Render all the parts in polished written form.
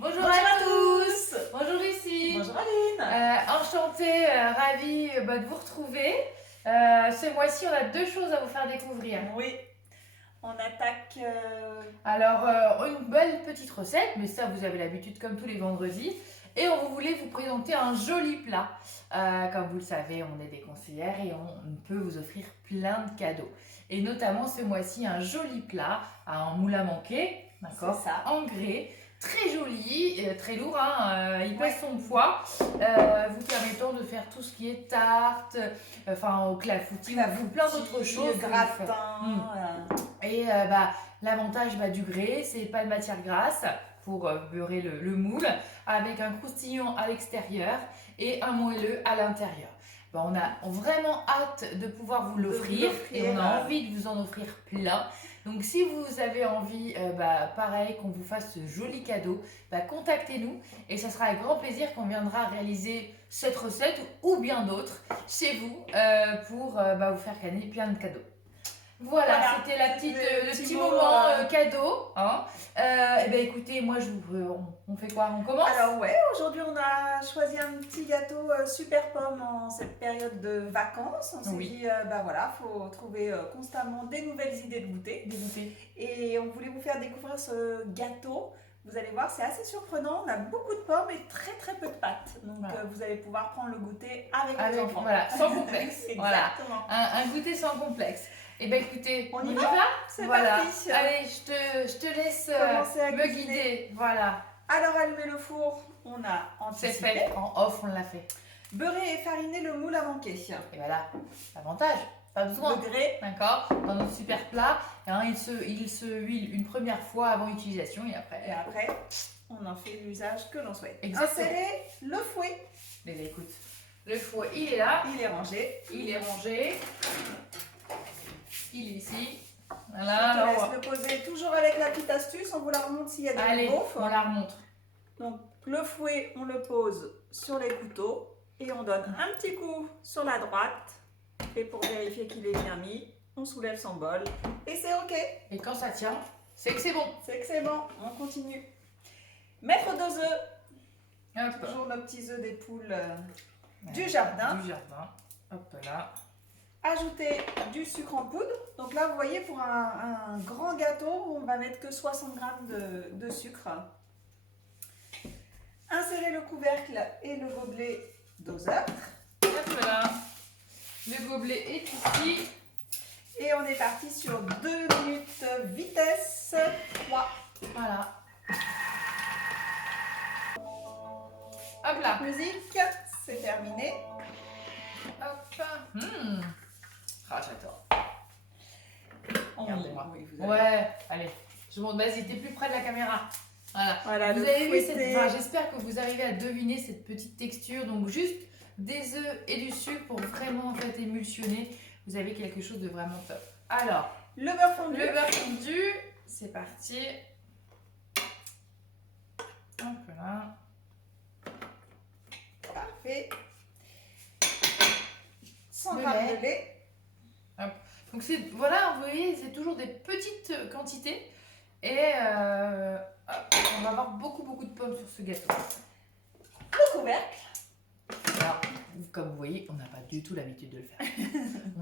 Bonjour, Bonjour à tous. Bonjour Lucie. Bonjour Aline. Enchantée, ravie de vous retrouver. Ce mois-ci, on a deux choses à vous faire découvrir. Oui, on attaque... Alors, une belle petite recette, mais ça, vous avez l'habitude comme tous les vendredis. Et on voulait vous présenter un joli plat. Comme vous le savez, on est des conseillères et on peut vous offrir plein de cadeaux. Et notamment ce mois-ci, un joli plat en moule à manquer, d'accord, C'est ça. en grès. Très joli, très lourd, hein, il pèse son poids, vous permettant de faire tout ce qui est tarte, enfin au clafoutis, ou plein d'autres choses. Gratin. Et l'avantage du grès, c'est pas de matière grasse pour beurrer le moule, avec un croustillant à l'extérieur et un moelleux à l'intérieur. On a vraiment hâte de pouvoir vous l'offrir et on a envie de vous en offrir plein. Donc si vous avez envie, pareil, qu'on vous fasse ce joli cadeau, contactez-nous et ça sera avec grand plaisir qu'on viendra réaliser cette recette ou bien d'autres chez vous pour vous faire gagner plein de cadeaux. Voilà, c'était le petit moment cadeau. Hein. Écoutez, moi, on fait quoi? On commence? Alors ouais, aujourd'hui on a choisi un petit gâteau super pomme en cette période de vacances. On s'est dit, faut trouver constamment des nouvelles idées de goûter. Et on voulait vous faire découvrir ce gâteau. Vous allez voir, c'est assez surprenant. On a beaucoup de pommes et très très peu de pâtes. Donc vous allez pouvoir prendre le goûter avec vos enfants. Voilà, sans complexe. Exactement. Un goûter sans complexe. Écoutez, on y va. C'est parti. Allez, je te laisse me guider. Voilà. Alors, allumer le four, on a anticipé. C'est fait, en off, on l'a fait. Beurrer et fariner le moule à manquer. Et voilà, l'avantage, pas besoin. Le grès. D'accord. Dans notre super plat, il se huile une première fois avant utilisation et après, on en fait l'usage que l'on souhaite. Exactement. Insérer le fouet. Écoute, le fouet, il est là. Il est rangé. Il est ici. Voilà. Je te laisse le poser toujours avec la petite astuce. On vous la remonte s'il y a des gaufres. On la remonte. Donc, le fouet, on le pose sur les couteaux et on donne un petit coup sur la droite. Et pour vérifier qu'il est bien mis, on soulève son bol et c'est OK. Et quand ça tient, c'est que c'est bon. C'est que c'est bon. On continue. Mettre 2 œufs. Hop. Toujours nos petits œufs des poules du jardin. Hop là. Ajouter du sucre en poudre. Donc là, vous voyez, pour un grand gâteau, on va mettre que 60 g de sucre. Insérer le couvercle et le gobelet doseur. Hop là. Le gobelet est ici. Et on est parti sur 2 minutes vitesse 3. Voilà. Hop là. Musique, c'est terminé. Hop. Ah, j'adore. Regardez-moi. Ouais, allez. Je monte. Vas-y, t'es plus près de la caméra. Voilà, vous avez vu j'espère que vous arrivez à deviner cette petite texture. Donc juste des œufs et du sucre pour vraiment émulsionner. Vous avez quelque chose de vraiment top. Alors, le beurre fondu. Le beurre fondu, c'est parti. Hop là. Parfait. 100 g de lait. Hop. Donc voilà, vous voyez, c'est toujours des petites quantités. Et on va avoir beaucoup de pommes sur ce gâteau. Le couvercle. Alors, comme vous voyez, on n'a pas du tout l'habitude de le faire.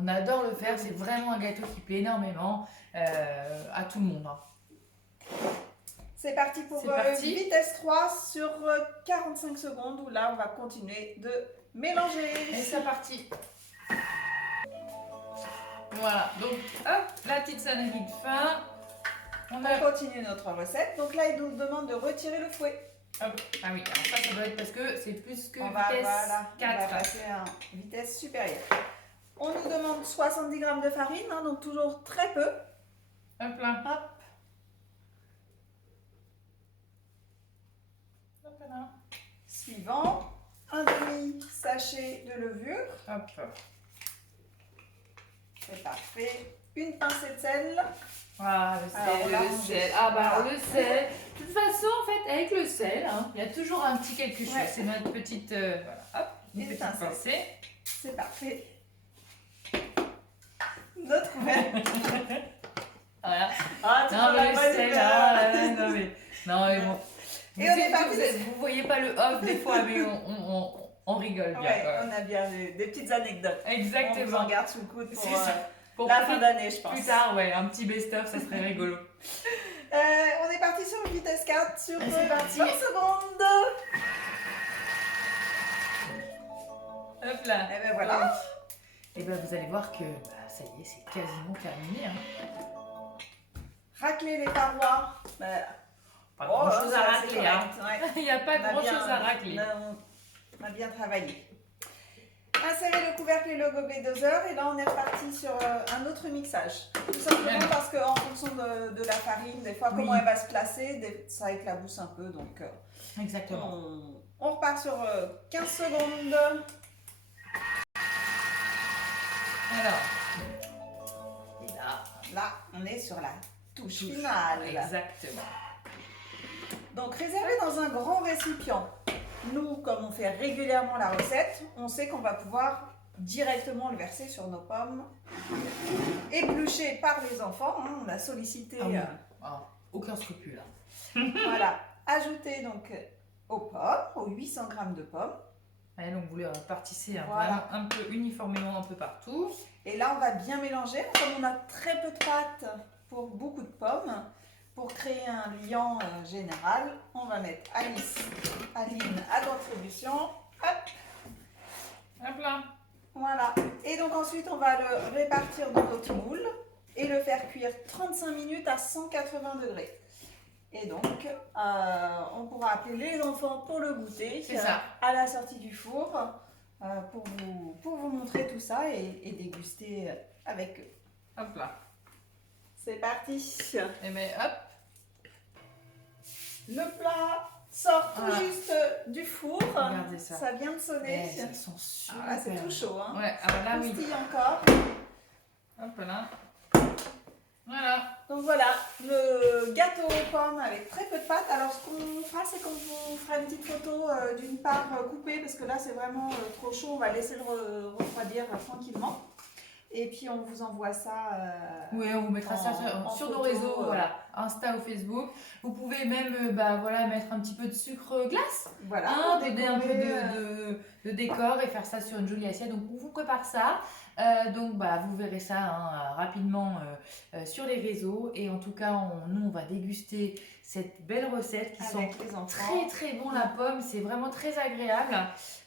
On adore le faire, c'est vraiment un gâteau qui plaît énormément à tout le monde. Hein. C'est parti pour vitesse 3 sur 45 secondes où là on va continuer de mélanger. Et c'est parti. Voilà, donc hop, la petite sonnerie de fin. On continue notre recette. Donc là il nous demande de retirer le fouet. Hop. Ah oui, alors ça doit être parce que c'est plus que vitesse 4. On va passer à vitesse supérieure. On nous demande 70 g de farine, donc toujours très peu. Hop là. Hop. Hop là. Suivant, un demi sachet de levure. Hop. C'est parfait. Une pincée de sel. Ah, le sel. Le sel. De toute façon, en fait, avec le sel, il y a toujours un petit quelque chose. C'est notre petite, une petite pincée. C'est parfait. Notre couvercle. Voilà. Ah, tu non, mais le sel, non, mais bon. Et on est parti. Vous voyez pas le off des fois, mais on rigole bien. Ouais, on a bien des petites anecdotes. Exactement. On vous en garde sous le coude pour la fin d'année, je pense. Plus tard, ouais, un petit best-of, ça serait rigolo. On est parti sur une vitesse 4 sur 20 secondes. Hop là. Et ben voilà. Et ben vous allez voir que ça y est, c'est quasiment terminé. Hein. Racler les parois. Pas grand chose à racler. Hein. Ouais. Il n'y a pas grand chose à racler. On a bien travaillé. Insérer le couvercle et le gobelet doseur. Et là, on est reparti sur un autre mixage. Tout simplement parce qu'en fonction de la farine, des fois, comment elle va se placer, ça éclabousse un peu. Donc, exactement. On repart sur 15 secondes. Alors, et là, on est sur la touche finale. Exactement. Donc, réservé dans un grand récipient. Nous, comme on fait régulièrement la recette, on sait qu'on va pouvoir directement le verser sur nos pommes, épluchées par les enfants. Hein, on a sollicité. Aucun scrupule. Voilà. Ajouter donc aux pommes, aux 800 g de pommes. Allez, donc vous les répartissez vraiment un peu uniformément un peu partout. Et là, on va bien mélanger. Comme on a très peu de pâte pour beaucoup de pommes, pour créer un liant général, on va mettre Aline à contribution. Hop là. Voilà. Et donc ensuite, on va le répartir dans notre moule et le faire cuire 35 minutes à 180 degrés. Et donc, on pourra appeler les enfants pour le goûter à la sortie du four pour vous montrer tout ça et déguster avec eux. Hop là. C'est parti. Et mais hop. Le plat sort tout juste du four. Regardez ça. Ça vient de sonner. Ça sent super. Là, c'est tout chaud. Hein. Ouais, là oui. Encore. Hop là. Voilà. Donc voilà, le gâteau aux pommes avec très peu de pâte. Alors ce qu'on fera, c'est qu'on vous fera une petite photo d'une part coupée parce que là c'est vraiment trop chaud. On va laisser le refroidir tranquillement. Et puis on vous envoie ça. Oui, on vous mettra ça sur nos réseaux, voilà, Insta ou Facebook. Vous pouvez même mettre un petit peu de sucre glace. Voilà. Donner un peu de décor et faire ça sur une jolie assiette. Donc on vous prépare ça. Vous verrez ça rapidement sur les réseaux. Et en tout cas, nous on va déguster cette belle recette qui sent très très bon la pomme. C'est vraiment très agréable.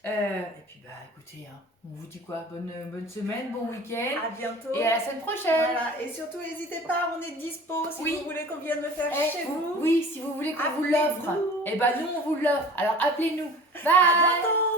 Et puis écoutez, on vous dit quoi, bonne semaine, bon week-end. À bientôt. Et à la semaine prochaine. Voilà. Et surtout, n'hésitez pas, on est dispo si vous voulez qu'on vienne le faire chez vous. Oui, si vous voulez qu'on vous l'offre. Et nous on vous l'offre. Alors appelez-nous. Bye. À bientôt.